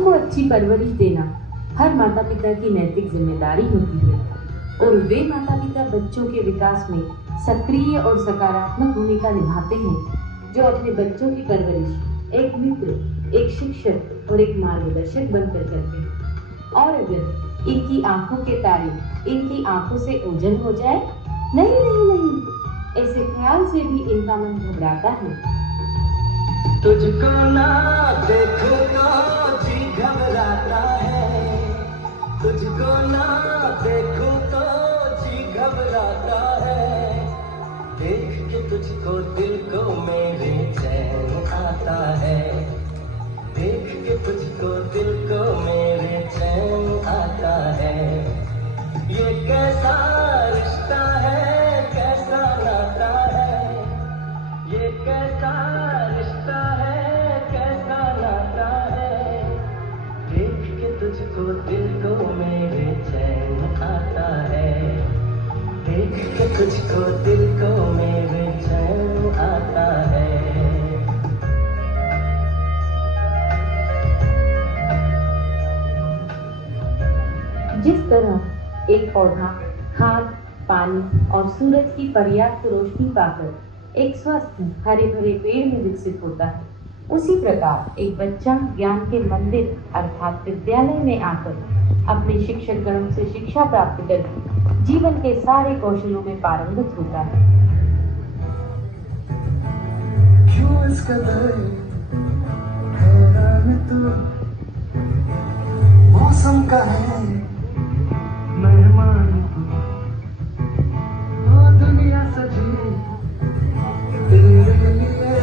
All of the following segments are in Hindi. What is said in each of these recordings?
बच्चों को अच्छी परवरिश देना हर माता पिता की नैतिक जिम्मेदारी होती है और वे माता पिता बच्चों के विकास में सक्रिय और सकारात्मक भूमिका निभाते हैं जो अपने बच्चों की परवरिश एक मित्र, एक शिक्षक और एक मार्गदर्शक बनकर करते हैं। और अगर इनकी आंखों के तारे इनकी आंखों से ओझल हो जाए, नहीं नहीं नहीं, ऐसे ख्याल से भी इनका मन घबराता है। तुझको ना देखो तो जी घबराता है, तुझको ना देखो तो जी घबराता है, देख के तुझको दिल को मेरे चैन आता है, देख के तुझको दिल को मेरे चैन आता है। ये कैसा रिश्ता है, कैसा नाता है, ये कैसा रिश्ता है, कैसा नाता है, देख के तुझको दिल को मेरे चैन आता है, देख के तुझको दिल को मेरे चैन आता है। जिस तरह एक पौधा खाद, पानी और सूरज की पर्याप्त रोशनी पाकर एक स्वस्थ हरे भरे पेड़ में विकसित होता है, उसी प्रकार एक बच्चा ज्ञान के मंदिर अर्थात विद्यालय में आकर अपने शिक्षक गणों से शिक्षा प्राप्त कर जीवन के सारे कौशलों में पारंगत होता है। क्यों इस कदर हैरान तू, मौसम का है मेहमान तू, ओ दुनिया सजी तेरे लिए,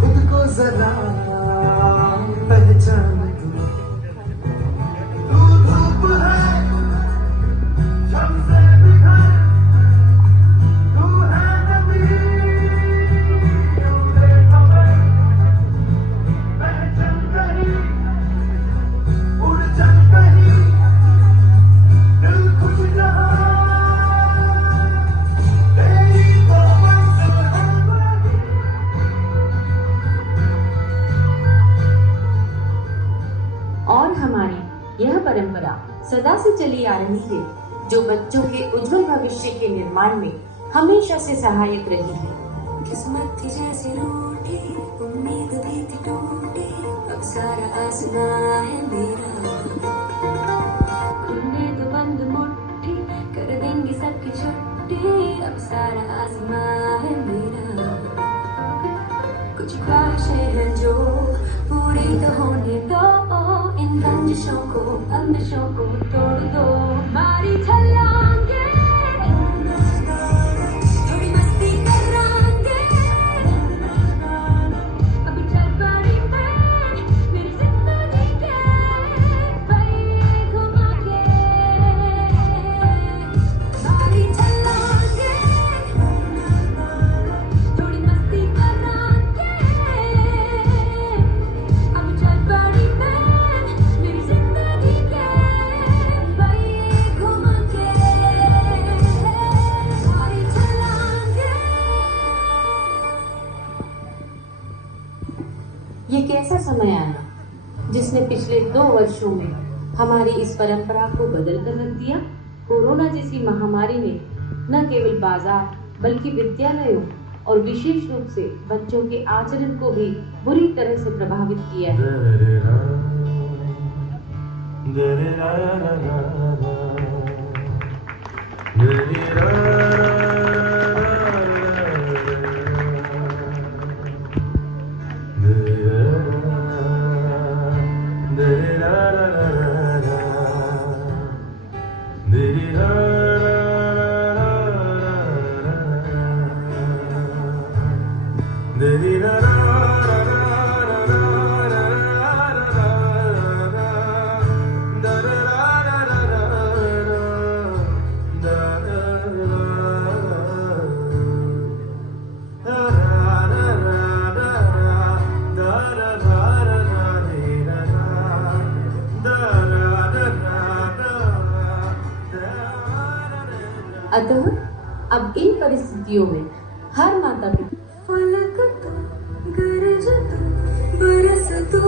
खुद को जरा पहचान तू, तू धूप है शम्से भी है, तू है नबी उड़े खबर, पहचान कहीं उड़ चल कहीं, दिल खुश रहा तेरी तो मंजिल है वही। और हमारी यह परंपरा सदा से चली आ रही है जो बच्चों के उज्जवल भविष्य के निर्माण में हमेशा से सहायक रही है। किस्मत थी जैसी रूठी, उम्मीद भी थी टूटी, अब सारा आसमां है मेरा, खुलने तो बंद मुट्ठी, कर देंगे सबकी छुट्टी, अब सारा आसमां है मेरा। कुछ ख्वाहिशें हैं जो पूरी तो होने दो, इन रंजिशों को बंदिशों को तोड़ दो, मारी छलांगे थोड़ी मस्ती करांगे, अभी चल पड़ी मैं मेरी जिंदगी के पहिए घुमा के, मारी छलांगे थोड़ी मस्ती करांगे, अभी चल पड़ी मैं मेरी जिंदगी के पहिए घुमा के, मारी छलांगे। ये कैसा समय आया जिसने पिछले 2 वर्षों में हमारी इस परंपरा को बदल कर रख दिया। कोरोना जैसी महामारी ने न केवल बाजार बल्कि विद्यालयों और विशेष रूप से बच्चों के आचरण को भी बुरी तरह से प्रभावित किया है। अतः अब इन परिस्थितियों में हर माता पिता फलक तू, गरज तू, बरस तू,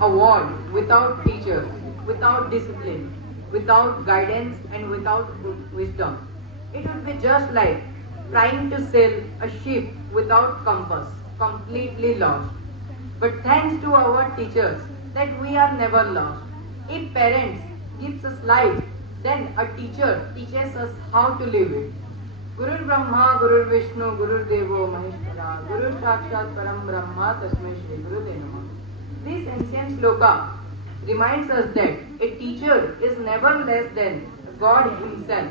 a world without teachers, without discipline, without guidance, and without wisdom. It would be just like trying to sail a ship without compass, completely lost. But thanks to our teachers, that we are never lost. If parents gives us life, then a teacher teaches us how to live it. Guru Brahma, Guru Vishnu, Guru Devo Maheshwara, Guru Sakshat Param Brahma, Tasmai Shri Guru Namah. This ancient sloka reminds us that a teacher is never less than God Himself.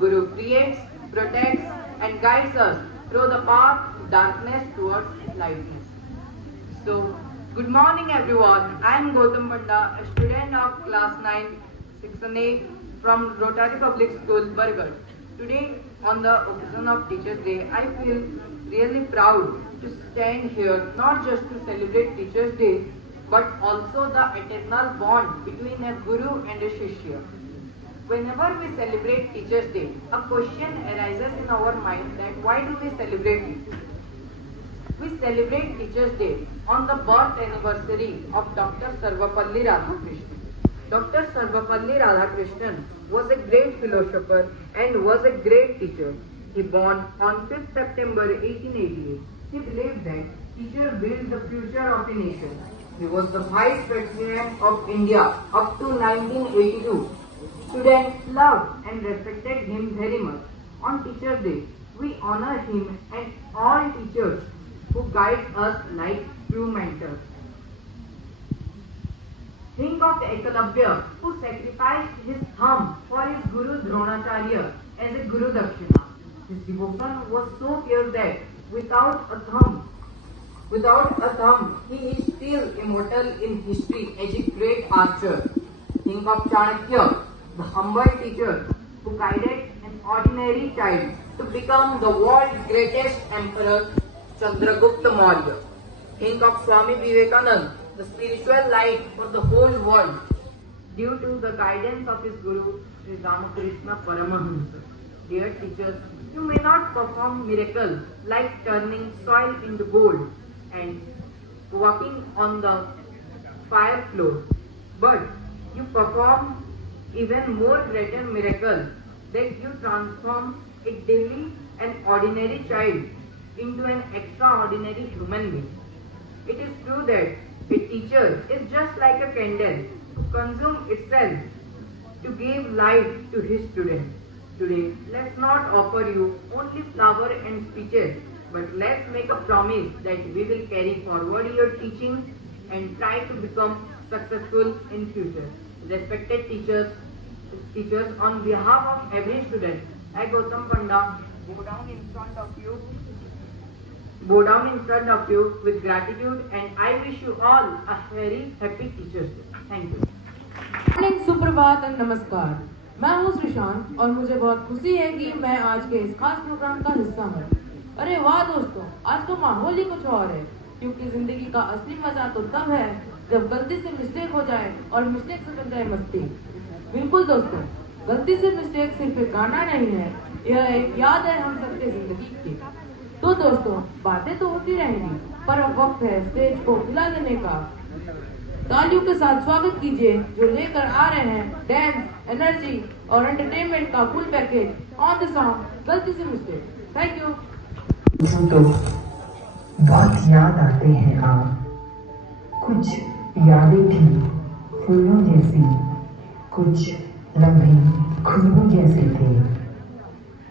Guru creates, protects, and guides us through the path of darkness towards lightness. So, good morning everyone. I am Gautam Panda, a student of class 9, section 8 from Rotary Public School, Bargarh. Today, on the occasion of Teachers' Day, I feel really proud to stand here not just to celebrate Teachers' Day, but also the eternal bond between a Guru and a Shishya. Whenever we celebrate Teachers' Day, a question arises in our mind that why do we celebrate it? We celebrate Teachers' Day on the birth anniversary of Dr. Sarvapalli Radhakrishnan. Dr. Sarvapalli Radhakrishnan was a great philosopher and was a great teacher. He born on 5th September 1888. He believed that teachers build the future of a nation. He was the Vice President of India up to 1982. Students loved and respected him very much. On Teachers' Day, we honor him and all teachers who guide us like true mentors. Think of Ekalavya, who sacrificed his thumb for his Guru Dronacharya as a Guru Dakshina. His devotion was so fierce that without a thumb, he is still immortal in history as a great archer. Think of Chanakya, the humble teacher who guided an ordinary child to become the world's greatest emperor, Chandragupta Maurya. Think of Swami Vivekananda, the spiritual light for the whole world. Due to the guidance of his Guru, Sri Ramakrishna Paramahansa. Dear teachers, you may not perform miracles like turning soil into gold and walking on the fire floor, but you perform even more greater miracle that you transform a daily and ordinary child into an extraordinary human being. It is true that a teacher is just like a candle to consume itself to give light to his students. Today, let's not offer you only flower and speeches, but let's make a promise that we will carry forward your teaching and try to become successful in future. Respected teachers, on behalf of every student, I Gautam Panda bow down in front of you with gratitude, and I wish you all a very happy Teachers Day. Thank you. Morning, सुप्रभात एंड नमस्कार। मैं हूँ श्रीशांत और मुझे बहुत खुशी है कि मैं आज के इस खास प्रोग्राम का हिस्सा हूँ। अरे वाह दोस्तों, आज तो माहौल ही कुछ और है, क्योंकि जिंदगी का असली मजा तो तब है जब गलती से मिस्टेक हो जाए और मिस्टेक से बन जाए मस्ती। बिल्कुल दोस्तों, गलती से मिस्टेक सिर्फ एक गाना नहीं है, यह एक याद है हम सबके जिंदगी की। तो दोस्तों, बातें तो होती रहेंगी, पर अब वक्त है स्टेज को हिला देने का। तालियों के साथ स्वागत कीजिए जो लेकर आ रहे हैं डांस, एनर्जी और एंटरटेनमेंट का full package on the song गलती से मिस्टेक। Thank you. तो बहुत याद आते हैं आप, कुछ यादें थी फूलों जैसी, कुछ लम्हे खुशबू जैसे थे।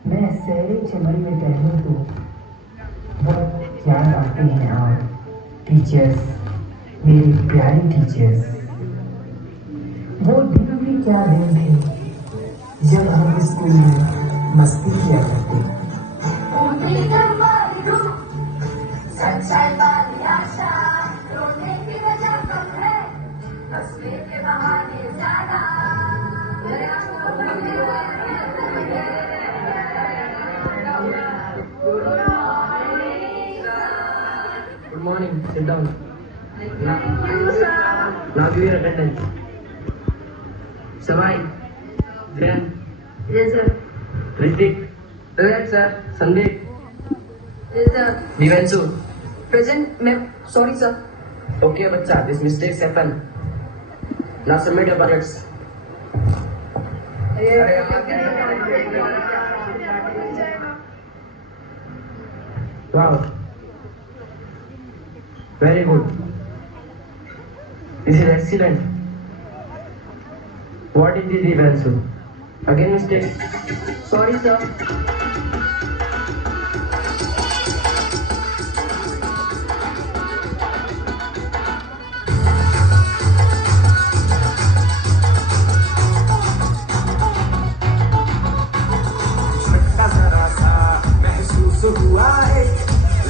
मैं सहरे चमन में टहलूं तो बहुत याद आते हैं आप, टीचर्स, मेरे प्यारे टीचर्स। वो दिन भी क्या दिन थे जब हम स्कूल में मस्ती किया करते। Good morning. Sit down. Now give your attendance. Savai, Jen, Yes sir. Ritik, Present sir. Sandeep, Yes sir. Divanshu, Present ma'am. Sorry sir. Okay, bacha, these mistakes happen. Now submit your projects. Wow. Very good. This is excellent. What is the difference? Again mistake. Sorry, sir. झटका जरा सा महसूस हुआ है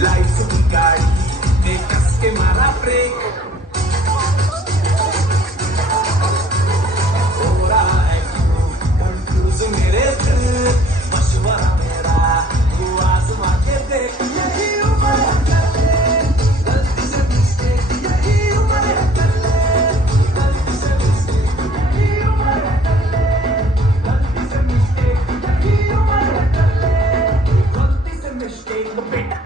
लाइफ की गाड़ी ने कस के मारा ब्रेक हो रहा है क्यों कंफ्यूज मेरे दिल मशवरा मेरा तू आजमा के देख यही उम्र है कर ले गलती से मिस्टेक यही उम्र है कर ले गलती से मिस्टेक यही उम्र है कर ले गलती से मिस्टेक यही उम्र है कर ले गलती से मिस्टेक बेटा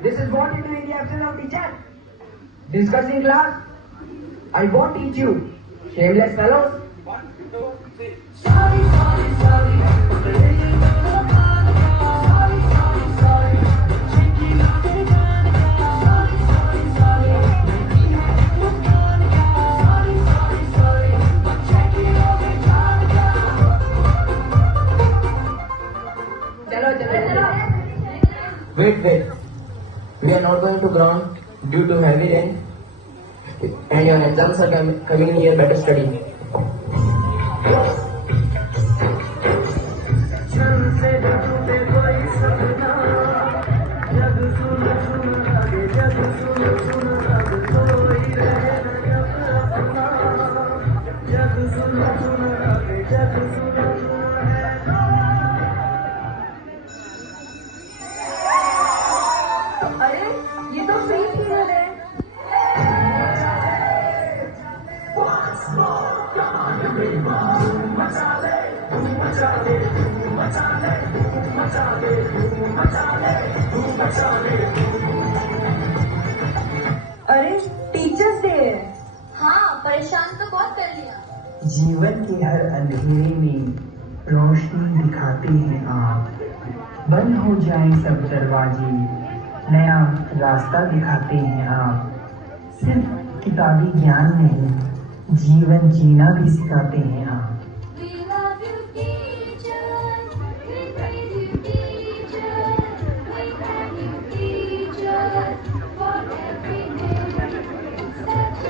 This is what you do in the absence of teacher. Discuss in class. I won't teach you. Shameless fellows. Wait. We are not going to ground due to heavy rain. And your exams are coming near. Better study. अरे ये तो फ्री पीरियड है। अरे टीचर्स डे है। हाँ, परेशान तो बहुत कर लिया। जीवन के हर अंधेरे में रोशनी दिखाते हैं आप। बंद हो जाएं सब दरवाजे, नया रास्ता दिखाते हैं आप। सिर्फ किताबी ज्ञान नहीं, जीवन जीना भी सिखाते हैं आप। We love you, teachers. We praise you, teachers. We thank you, teachers, for everything. Such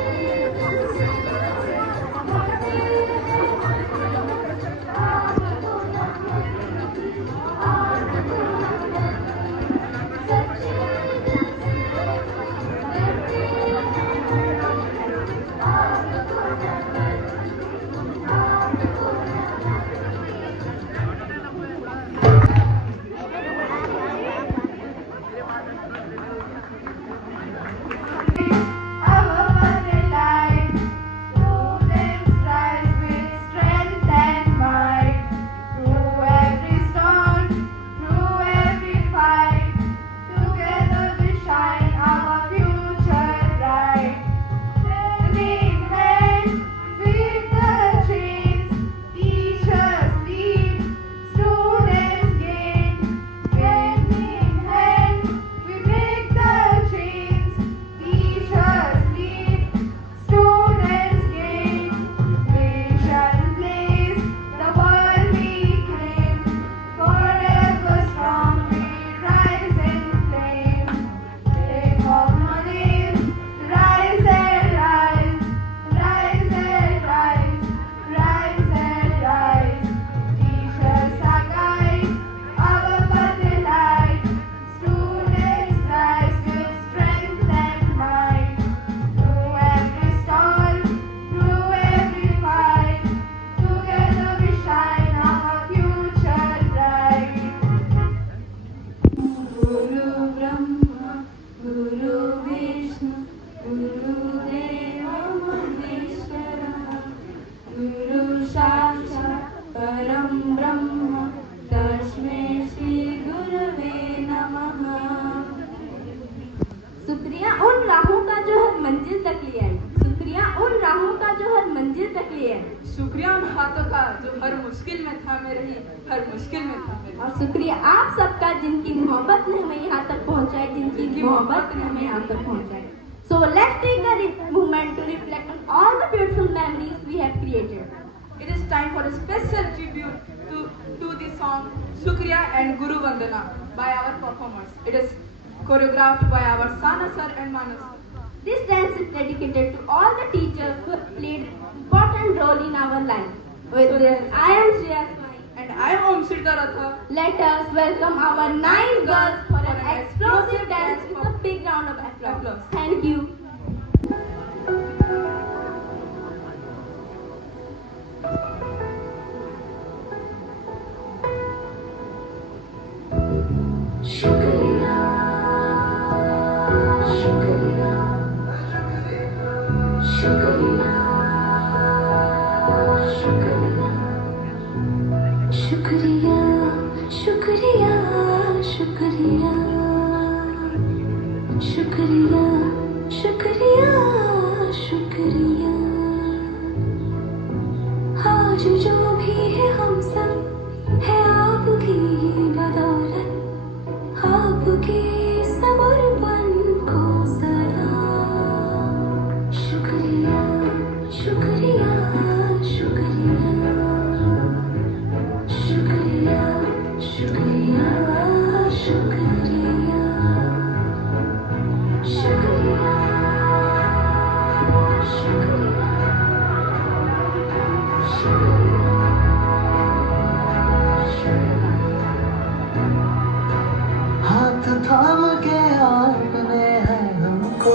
तक लिए। शुक्रिया उन हाथों का जो हर मुश्किल में थामे रही, हर मुश्किल में थामे रही। और शुक्रिया आप सबका जिनकी मोहब्बत ने हमें यहाँ तक पहुँचाए, जिनकी मोहब्बत ने हमें यहाँ तक पहुँचाए। So let's take a moment to reflect on all the beautiful memories we have created. It is time for a special tribute to the song Shukriya and Guru Vandana by our performers. It is choreographed by our Sana sir and Manas. This dance is dedicated to all the teachers who have played an important role in our life. With this, I am Shreya Swai. And I am Om Sridhar Ratha. Let us welcome our 9 girls for an explosive dance with a big round of applause. Thank you. शुक्रिया शुक्रिया शुक्रिया शुक्रिया शुक्रिया शुक्रिया शुक्रिया शुक्रिया शुक्रिया शुक्रिया आज जो भी है हम सब है आपकी बदौलत, आपके समर्पण को सदा शुक्रिया शुक्रिया शुक्रिया शुक्रिया शुक्रिया शुक्रिया शुक्रिया हाथ थाम के आपने है हमको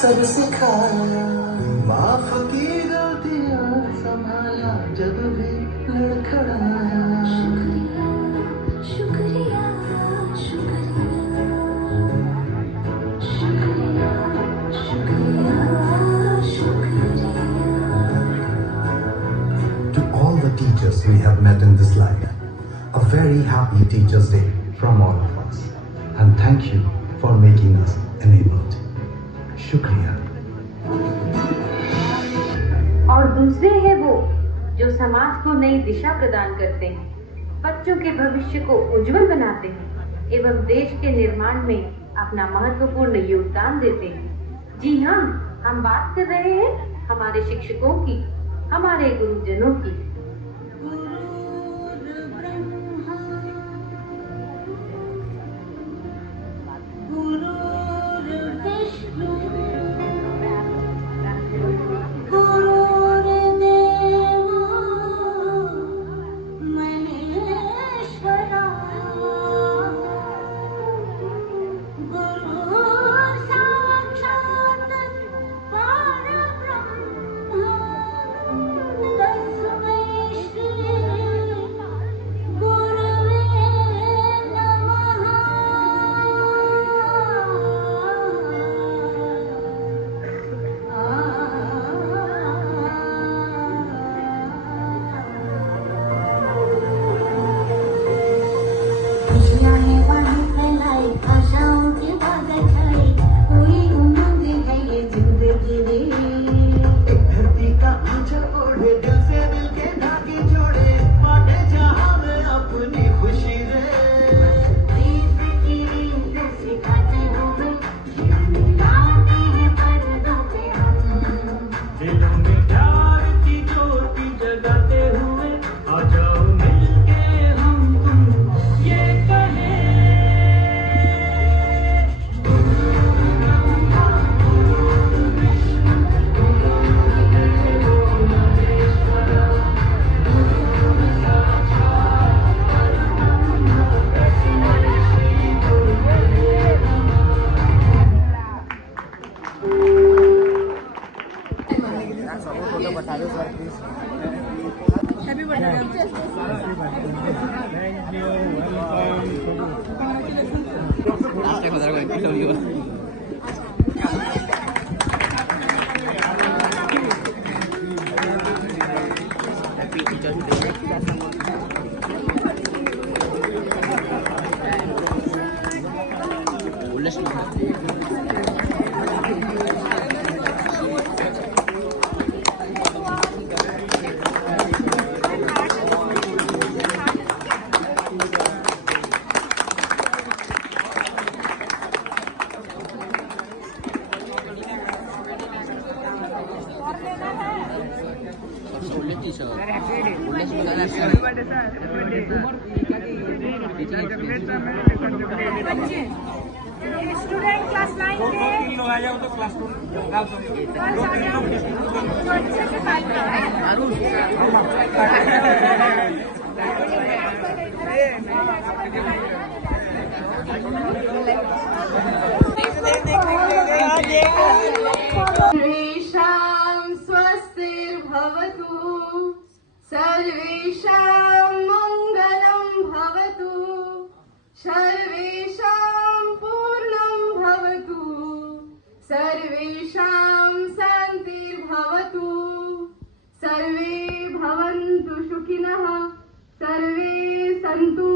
सब सिखाया, माफ की गलतियां संभाला जब भी लड़खड़ाया। शुक्रिया शुक्रिया शुक्रिया शुक्रिया शुक्रिया। To all the teachers we have met in this life, a very happy Teachers' Day from all of us. And thank you for making us enabled. Shukriya. और दूसरे हैं वो जो समाज को नई दिशा प्रदान करते हैं, बच्चों के भविष्य को उज्जवल बनाते हैं एवं देश के निर्माण में अपना महत्वपूर्ण योगदान देते हैं। जी हाँ, हम बात कर रहे हैं हमारे शिक्षकों की, हमारे गुरुजनों की। स्टूडेंट क्लास 9 के लोग आ जाओ तो क्लास 2 अच्छे से बात सर्वेषां स्वस्तिर्भवतु सर्वेषां मङ्गलं भवतु सर्वेषां पूर्णं भवतु सर्वेषां शान्तिर्भवतु सर्वे भवन्तु सुखिनः सर्वे सन्तु